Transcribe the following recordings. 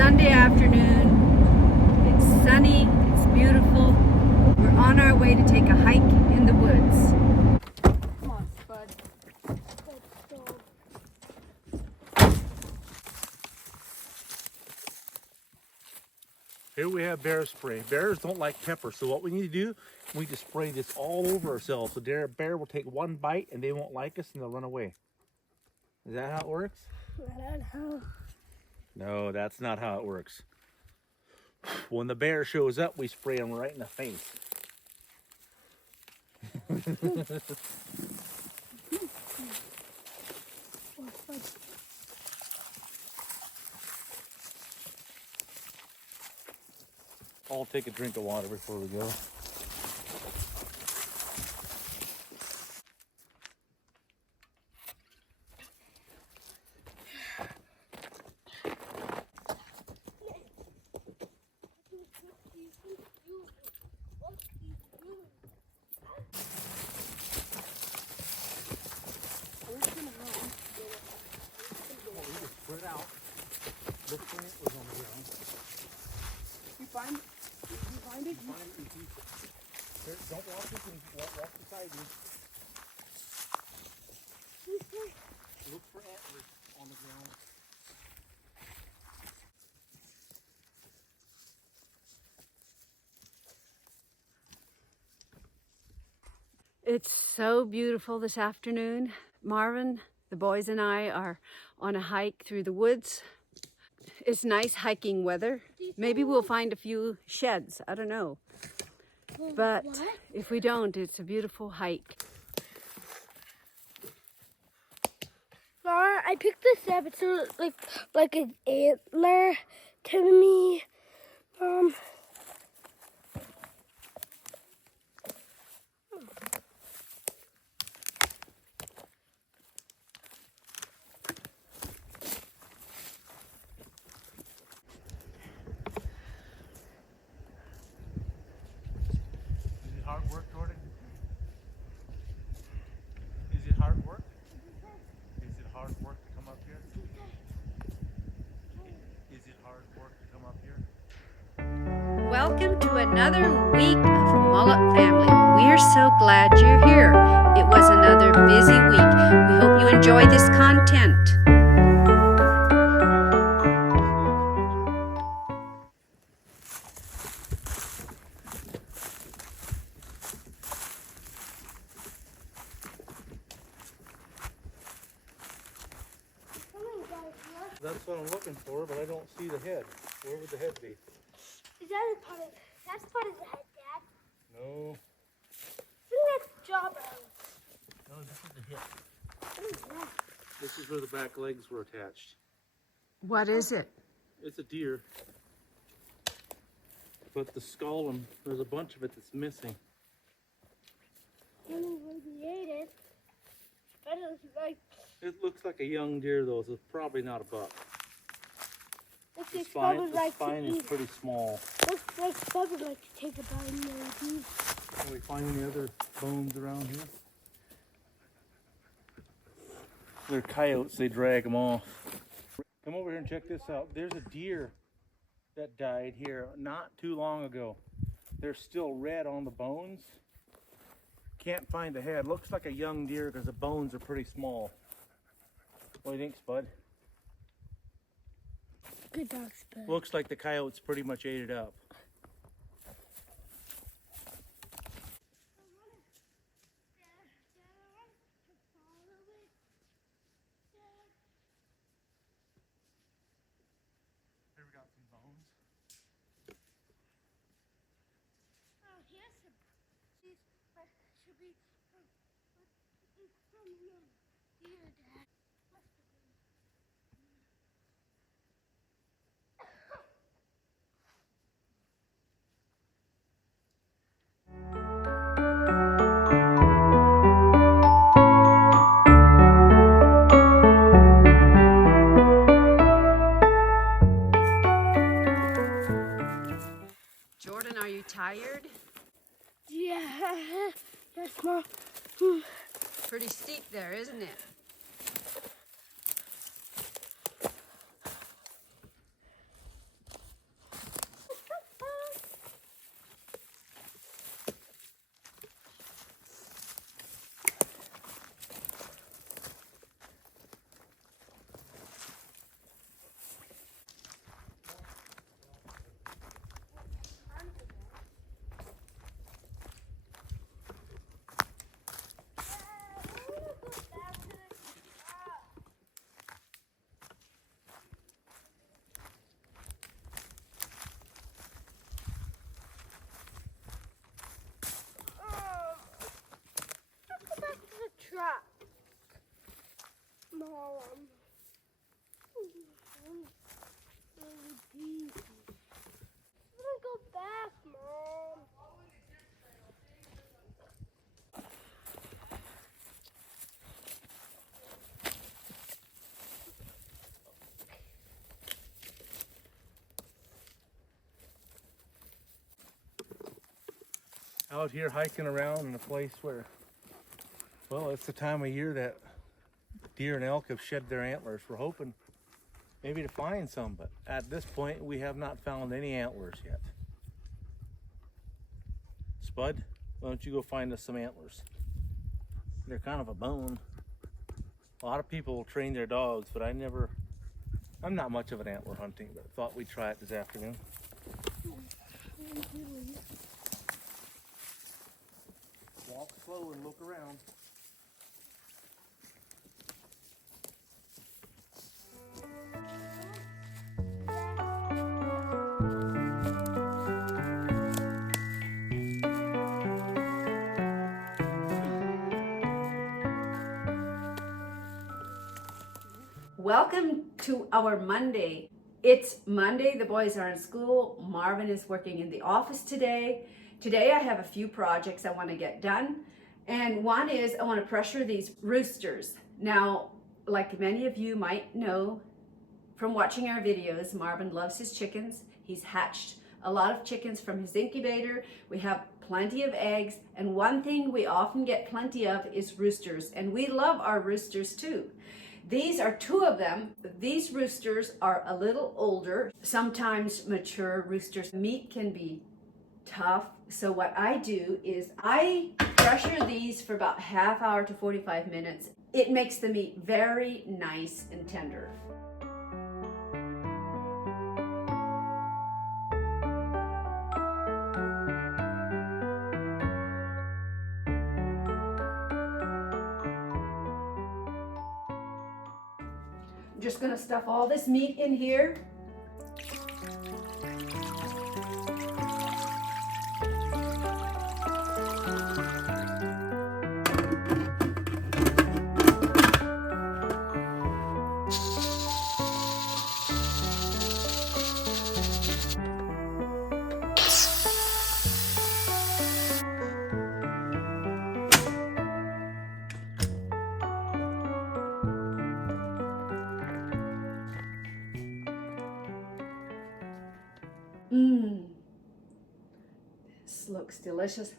Sunday afternoon. It's sunny, it's beautiful. We're on our way to take a hike in the woods. Come on, Spud. Here we have bear spray. Bears don't like pepper, so what we need to do, we need to spray this all over ourselves. So bear will take one bite and they won't like us and they'll run away. Is that how it works? I don't know. No, that's not how it works. When the bear shows up, we spray him right in the face. I'll take a drink of water before we go. Spread out. Look for it was on the ground. You find it? Find it. Here, don't walk this and walk beside you. Look for antlers on the ground. It's so beautiful this afternoon. Marvin, the boys and I are on a hike through the woods. It's nice hiking weather. Maybe we'll find a few sheds, I don't know. But if we don't, it's a beautiful hike. Laura, I picked this up. It's like an antler to me. Is it hard work, Jordan? Is it hard work? Is it hard work to come up here? Is it hard work to come up here? Welcome to another week of Mullet family. We are so glad you're here. It was another busy week. We hope you enjoy this content. That's what I'm looking for, but I don't see the head. Where would the head be? Is that a part of? That's part of the head, Dad. No. I think that's jawbone. No, this is the hip. What is that? This is where the back legs were attached. What is it? It's a deer. But the skull, and there's a bunch of it that's missing. I don't know where he ate it. But it was like It looks like a young deer though, so it's probably not a buck. looks The like spine, Spud would the like spine to is eat. pretty small. Looks like Spud would like to take a bite maybe. Can we find any other bones around here? They're coyotes, they drag them off. Come over here and check this out. There's a deer that died here not too long ago. They're still red on the bones. Can't find the head. Looks like a young deer because the bones are pretty small. What do you think, Spud? Good dog, Spud. Looks like the coyotes pretty much ate it up. Here we got some bones. Oh, here's some. These should be from young deer, Dad. Must have been. Jordan, are you tired? Yeah, that's small. Pretty steep there, isn't it? out here hiking around in a place where, well, it's the time of year that deer and elk have shed their antlers. We're hoping maybe to find some, but at this point we have not found any antlers yet. Spud, why don't you go find us some antlers? They're kind of a bone. A lot of people will train their dogs, but I'm not much of an antler hunting, but thought we'd try it this afternoon. Walk slow and look around. Welcome to our Monday. It's Monday, the boys are in school. Marvin is working in the office today. Today I have a few projects I want to get done. And one is I want to pressure these roosters. Now, like many of you might know from watching our videos, Marvin loves his chickens. He's hatched a lot of chickens from his incubator. We have plenty of eggs. And one thing we often get plenty of is roosters. And we love our roosters too. These are two of them. These roosters are a little older. Sometimes mature roosters' meat can be tough. So what I do is I pressure these for about half hour to 45 minutes. It makes the meat very nice and tender. I'm just gonna stuff all this meat in here. This looks delicious.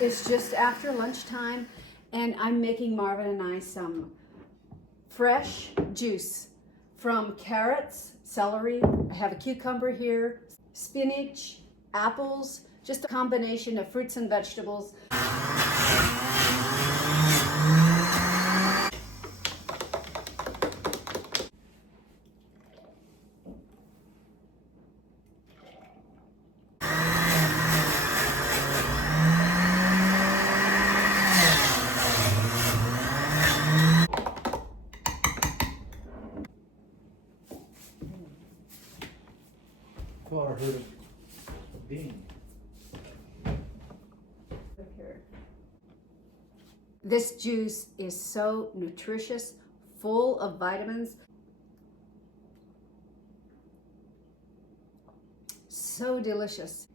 It's just after lunchtime and I'm making Marvin and I some fresh juice from carrots, celery, I have a cucumber here, spinach, apples, just a combination of fruits and vegetables. Thought I heard a ding. This juice is so nutritious, full of vitamins. So delicious.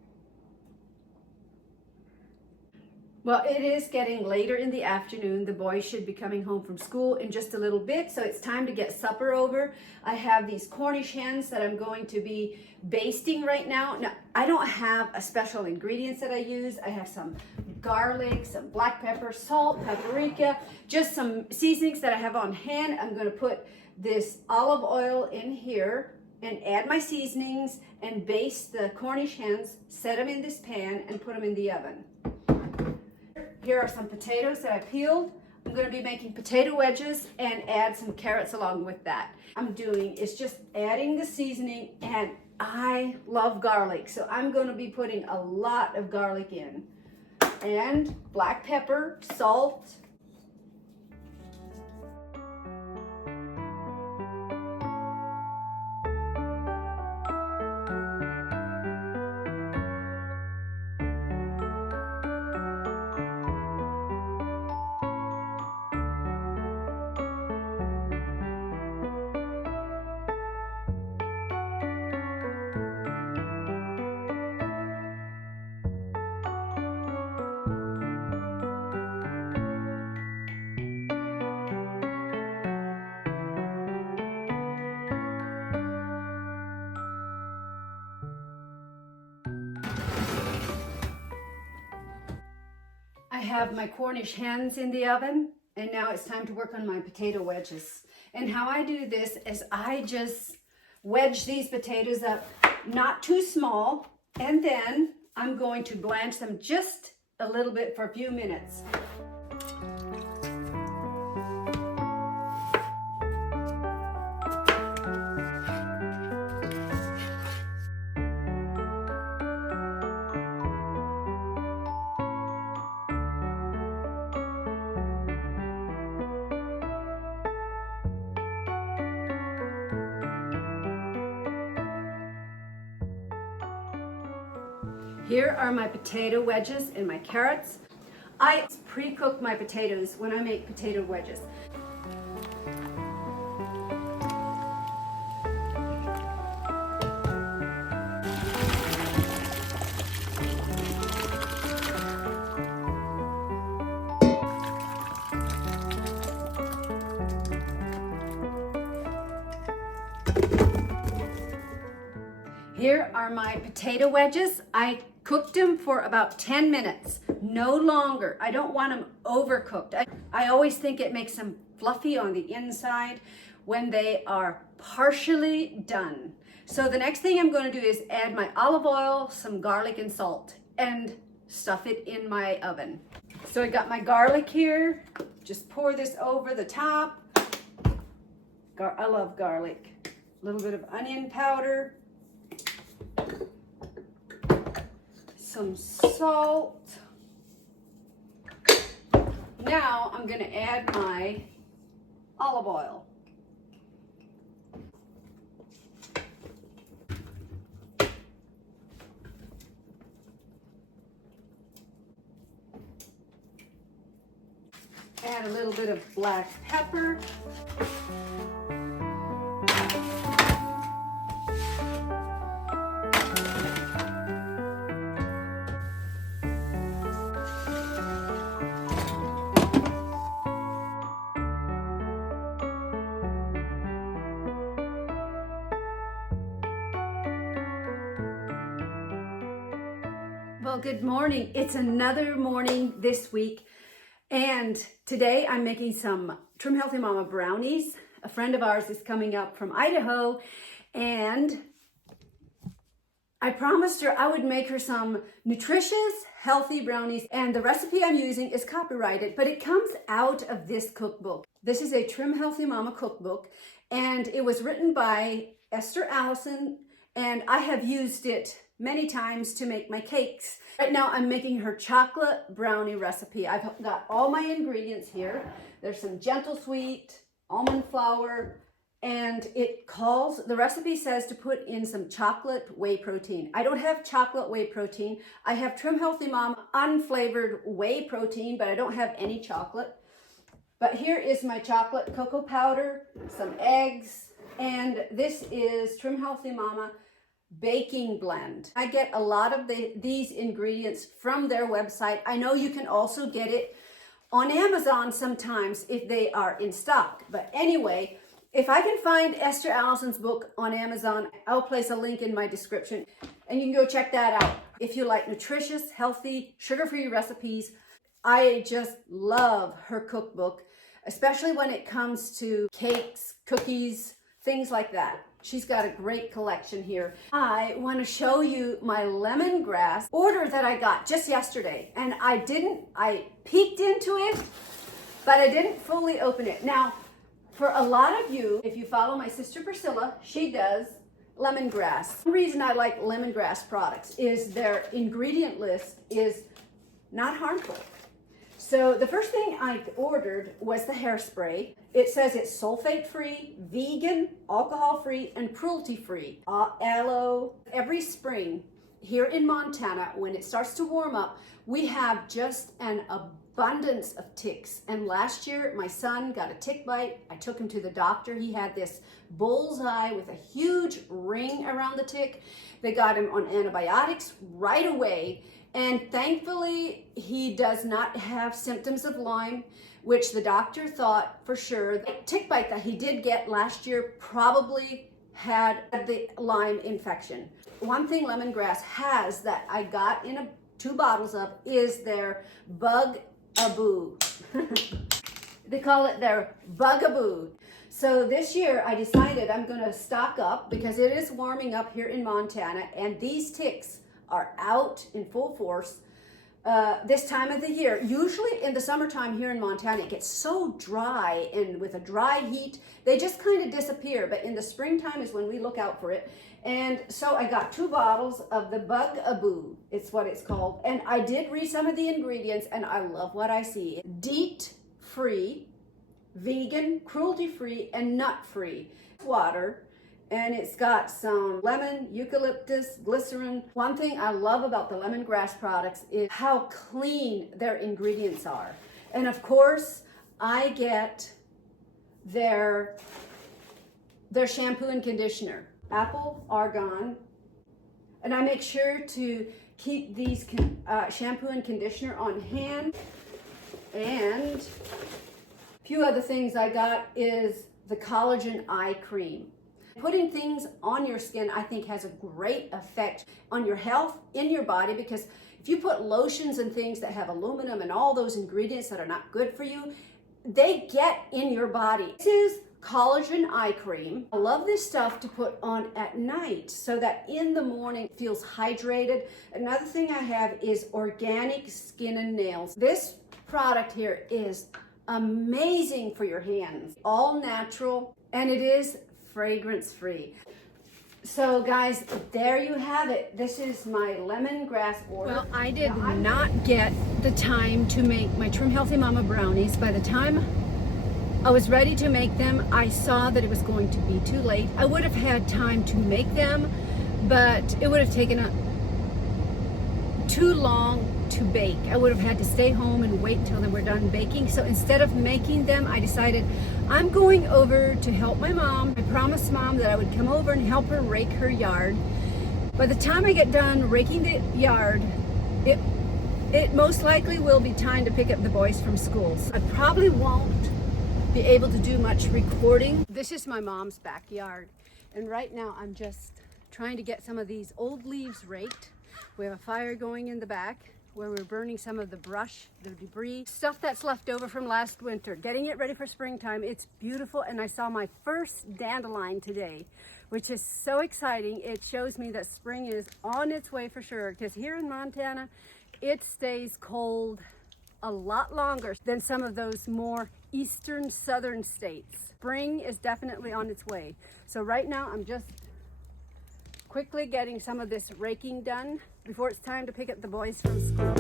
Well, it is getting later in the afternoon. The boys should be coming home from school in just a little bit, so it's time to get supper over. I have these Cornish hens that I'm going to be basting right now. Now, I don't have a special ingredients that I use. I have some garlic, some black pepper, salt, paprika, just some seasonings that I have on hand. I'm going to put this olive oil in here and add my seasonings and baste the Cornish hens, set them in this pan and put them in the oven. Here are some potatoes that I peeled. I'm going to be making potato wedges and add some carrots along with that. I'm doing is just adding the seasoning, and I love garlic, so I'm going to be putting a lot of garlic in. And black pepper, salt. have my Cornish hens in the oven, and now it's time to work on my potato wedges. And how I do this is I just wedge these potatoes up, not too small, and then I'm going to blanch them just a little bit for a few minutes. Here are my potato wedges and my carrots. I pre-cook my potatoes when I make potato wedges. Here are my potato wedges. I cooked them for about 10 minutes, no longer. I don't want them overcooked. I always think it makes them fluffy on the inside when they are partially done. So the next thing I'm going to do is add my olive oil, some garlic and salt, and stuff it in my oven. So I got my garlic here. Just pour this over the top. I love garlic. A little bit of onion powder. Some salt. Now I'm going to add my olive oil. Add a little bit of black pepper. Well, good morning. It's another morning this week, and today I'm making some Trim Healthy Mama brownies. A friend of ours is coming up from Idaho, and I promised her I would make her some nutritious, healthy brownies, and the recipe I'm using is copyrighted, but it comes out of this cookbook. This is a Trim Healthy Mama cookbook, and it was written by Esther Allison, and I have used it many times to make my cakes. Right now I'm making her chocolate brownie recipe. I've got all my ingredients here. There's some gentle sweet, almond flour, and the recipe says to put in some chocolate whey protein. I don't have chocolate whey protein. I have Trim Healthy Mama unflavored whey protein, but I don't have any chocolate. But here is my chocolate cocoa powder, some eggs, and this is Trim Healthy Mama baking blend. I get a lot of these ingredients from their website. I know you can also get it on Amazon sometimes if they are in stock. But anyway, if I can find Esther Allison's book on Amazon, I'll place a link in my description and you can go check that out. If you like nutritious, healthy, sugar-free recipes, I just love her cookbook, especially when it comes to cakes, cookies, things like that. She's got a great collection here. I want to show you my lemongrass order that I got just yesterday. And I peeked into it, but I didn't fully open it. Now, for a lot of you, if you follow my sister Priscilla, she does lemongrass. The reason I like lemongrass products is their ingredient list is not harmful. So the first thing I ordered was the hairspray. It says it's sulfate-free, vegan, alcohol-free, and cruelty-free. Aloe. Every spring here in Montana, when it starts to warm up, we have just an abundance of ticks. And last year, my son got a tick bite. I took him to the doctor. He had this bullseye with a huge ring around the tick. They got him on antibiotics right away. And thankfully, he does not have symptoms of Lyme, which the doctor thought for sure. The tick bite that he did get last year probably had the Lyme infection. One thing lemongrass has that I got in 2 bottles of is their bug bugaboo. They call it their bugaboo. So this year I decided I'm going to stock up because it is warming up here in Montana, and these ticks are out in full force this time of the year. Usually in the summertime here in Montana, it gets so dry, and with a dry heat, they just kind of disappear. But in the springtime is when we look out for it. And so I got 2 bottles of the bugaboo. It's what it's called. And I did read some of the ingredients, and I love what I see. DEET-free, vegan, cruelty-free, and nut-free water. And it's got some lemon, eucalyptus, glycerin. One thing I love about the LemonGrass products is how clean their ingredients are. And of course, I get their shampoo and conditioner. Apple, argan. And I make sure to keep these shampoo and conditioner on hand. And a few other things I got is the collagen eye cream. Putting things on your skin, I think, has a great effect on your health in your body, because if you put lotions and things that have aluminum and all those ingredients that are not good for you, they get in your body. This is collagen eye cream. I love this stuff to put on at night so that in the morning it feels hydrated. Another thing I have is organic skin and nails. This product here is amazing for your hands. All natural, and it is fragrance free. So guys, there you have it. This is my lemongrass order. Well, I did not get the time to make my Trim Healthy Mama brownies. By the time I was ready to make them, I saw that it was going to be too late. I would have had time to make them, but it would have taken too long to bake. I would have had to stay home and wait until they were done baking. So instead of making them, I decided I'm going over to help my mom. I promised Mom that I would come over and help her rake her yard. By the time I get done raking the yard, it most likely will be time to pick up the boys from school. So I probably won't be able to do much recording. This is my mom's backyard, and right now I'm just trying to get some of these old leaves raked. We have a fire going in the back where we're burning some of the brush, the debris, stuff that's left over from last winter, getting it ready for springtime. It's beautiful, and I saw my first dandelion today, which is so exciting. It shows me that spring is on its way for sure, because here in Montana, it stays cold a lot longer than some of those more eastern southern states. Spring is definitely on its way. So right now I'm just quickly getting some of this raking done before it's time to pick up the boys from school.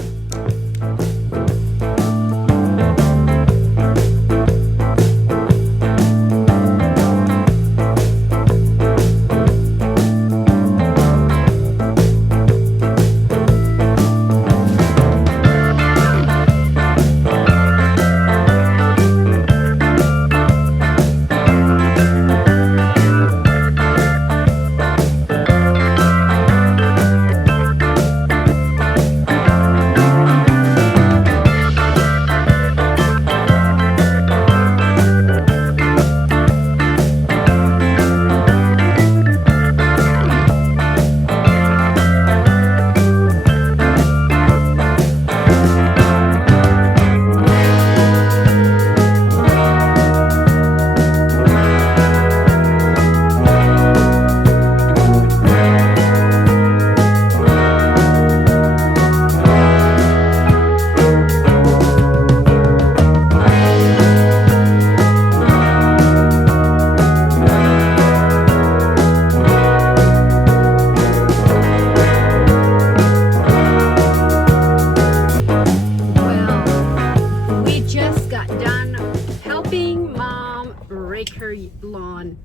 Her lawn,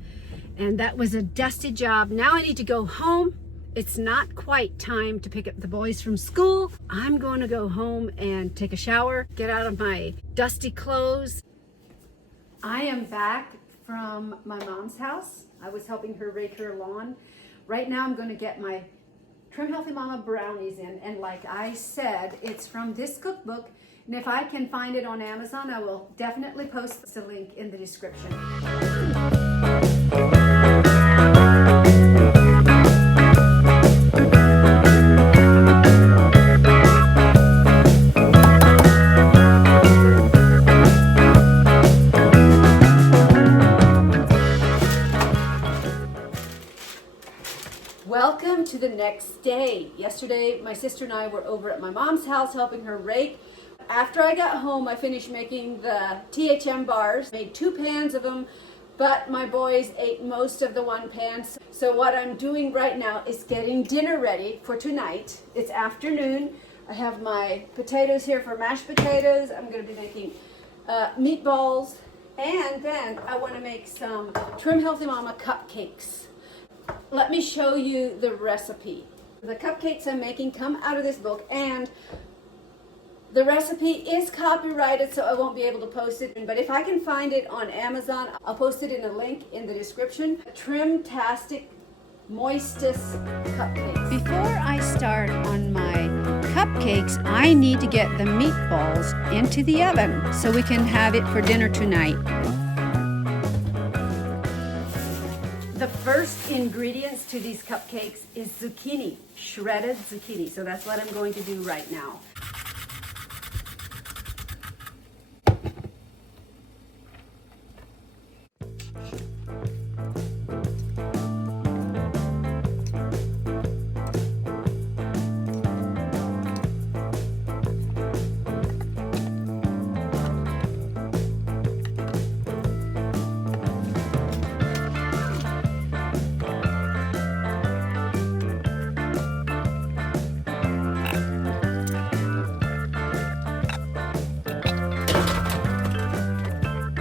and that was a dusty job. Now I need to go home. It's not quite time to pick up the boys from school. I'm going to go home and take a shower, get out of my dusty clothes. I am back from my mom's house. I was helping her rake her lawn. Right now I'm going to get my Trim Healthy Mama brownies in, and like I said, it's from this cookbook. And if I can find it on Amazon, I will definitely post the link in the description. to the next day. Yesterday, my sister and I were over at my mom's house helping her rake. After I got home, I finished making the THM bars, made 2 pans of them, but my boys ate most of the 1 pan. So what I'm doing right now is getting dinner ready for tonight. It's afternoon. I have my potatoes here for mashed potatoes. I'm going to be making meatballs, and then I want to make some Trim Healthy Mama cupcakes. Let me show you the recipe. The cupcakes I'm making come out of this book, and the recipe is copyrighted, so I won't be able to post it. But if I can find it on Amazon, I'll post it in a link in the description. Trim-tastic Moistest cupcakes. Before I start on my cupcakes, I need to get the meatballs into the oven so we can have it for dinner tonight. The first ingredients to these cupcakes is zucchini, shredded zucchini. So that's what I'm going to do right now.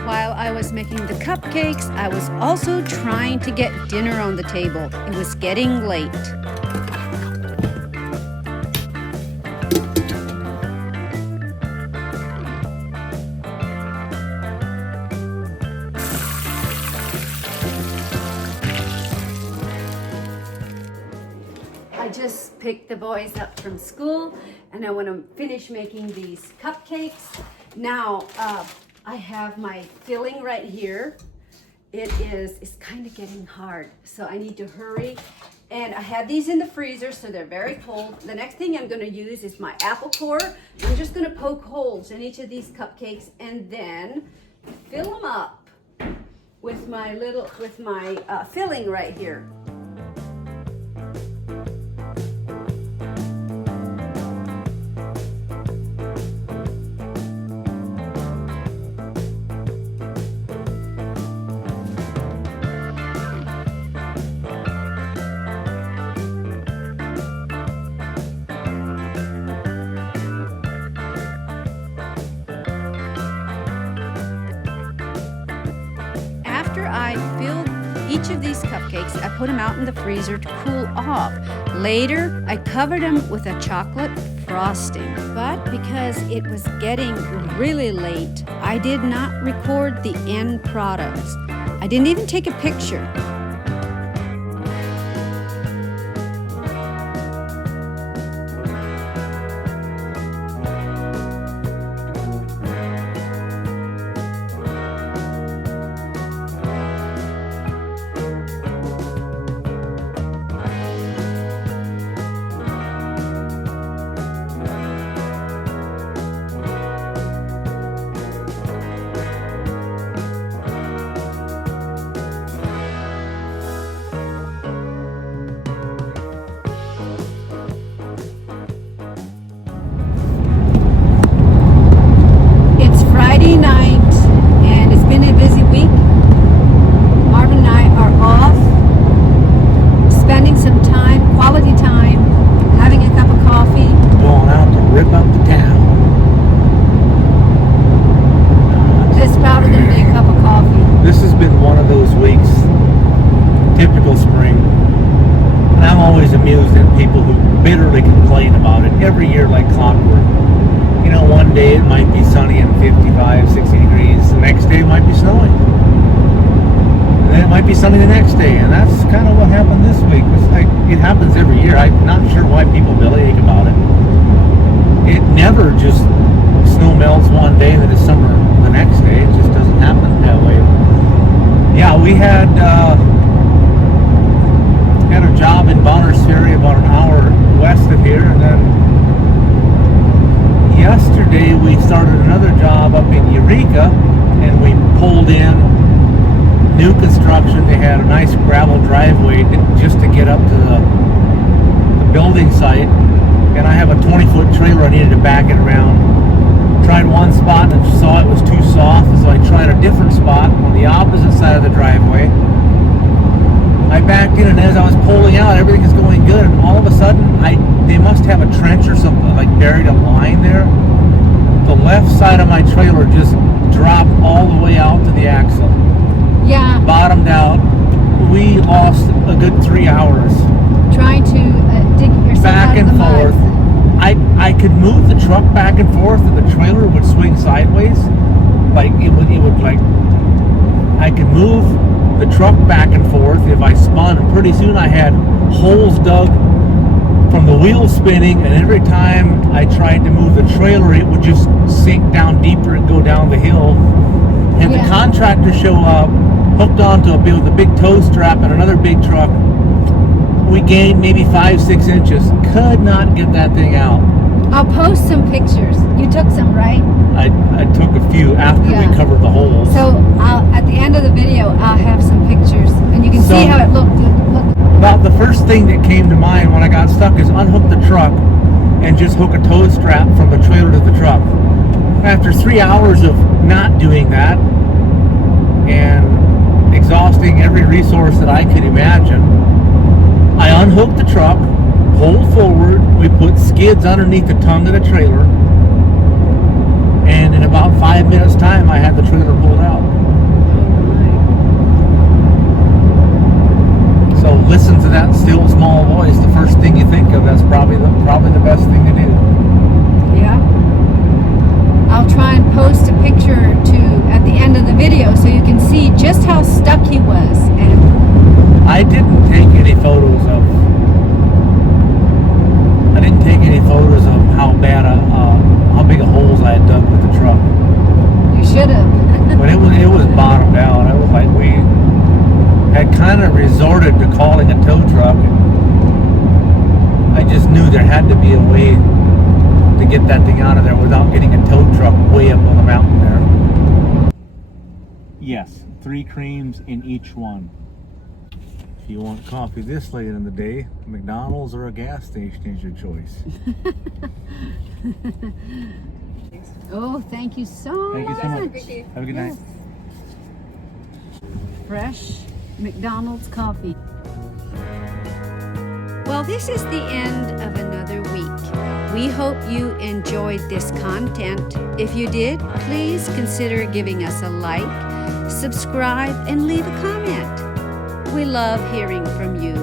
While I was making the cupcakes, I was also trying to get dinner on the table. It was getting late. I just picked the boys up from school, and I want to finish making these cupcakes. Now, I have my filling right here. It's kind of getting hard, so I need to hurry. And I had these in the freezer, so they're very cold. The next thing I'm going to use is my apple core. I'm just going to poke holes in each of these cupcakes and then fill them up with my filling right here. I filled each of these cupcakes, I put them out in the freezer to cool off. Later, I covered them with a chocolate frosting. But because it was getting really late, I did not record the end products. I didn't even take a picture. Bitterly complain about it every year like clockwork. You know, one day it might be sunny and 55, 60 degrees. The next day it might be snowing. And then it might be sunny the next day. And that's kind of what happened this week. It's like, it happens every year. I'm not sure why people bellyache about it. It never just snow melts one day and then it's summer the next day. It just doesn't happen that way. Yeah, we had a job in Bonners Ferry about an hour west of here, and then yesterday we started another job up in Eureka, and we pulled in new construction. They had a nice gravel driveway just to get up to building site, and I have a 20-foot trailer. I needed to back it around. Tried one spot and saw it was too soft, so I tried a different spot on the opposite side of the driveway. I backed in, and as I was pulling out, everything is going good, and all of a sudden, they must have a trench or something, like buried a line there. The left side of my trailer just dropped all the way out to the axle. Yeah. Bottomed out. We lost a good 3 hours. Trying to dig yourself Back out of and the mud. forth. I could move the truck back and forth, and the trailer would swing sideways. Like it would like I could move the truck back and forth if I spun, and pretty soon I had holes dug from the wheels spinning, and every time I tried to move the trailer, it would just sink down deeper and go down the hill. Had the contractor show up, hooked onto a with a big tow strap and another big truck. We gained maybe 5-6 inches. Could not get that thing out. I'll post some pictures. You took some, right? I took a few after we covered the holes. So at the end of the video, I'll have some pictures, and you can see how it looked. About the first thing that came to mind when I got stuck is unhook the truck and just hook a tow strap from the trailer to the truck. After 3 hours of not doing that and exhausting every resource that I could imagine, I unhooked the truck, pulled forward, we put skids underneath the tongue of the trailer, and in about 5 minutes time I had the trailer pulled out. So listen to that still small voice. The first thing you think of, that's probably the best thing to do. Yeah. I'll try and post a picture or two at the end of the video so you can see just how stuck he was. And I didn't take any photos of how bad how big of holes I had dug with the truck. you should have. But it was bottomed out. It was like we had kind of resorted to calling a tow truck. I just knew there had to be a way to get that thing out of there without getting a tow truck way up on the mountain there. Yes, 3 creams in each one. If you want coffee this late in the day, McDonald's or a gas station is your choice. Oh, thank you so much. Thank you so much. Have a good night. Fresh McDonald's coffee. Well, this is the end of another week. We hope you enjoyed this content. If you did, please consider giving us a like, subscribe, and leave a comment. We love hearing from you.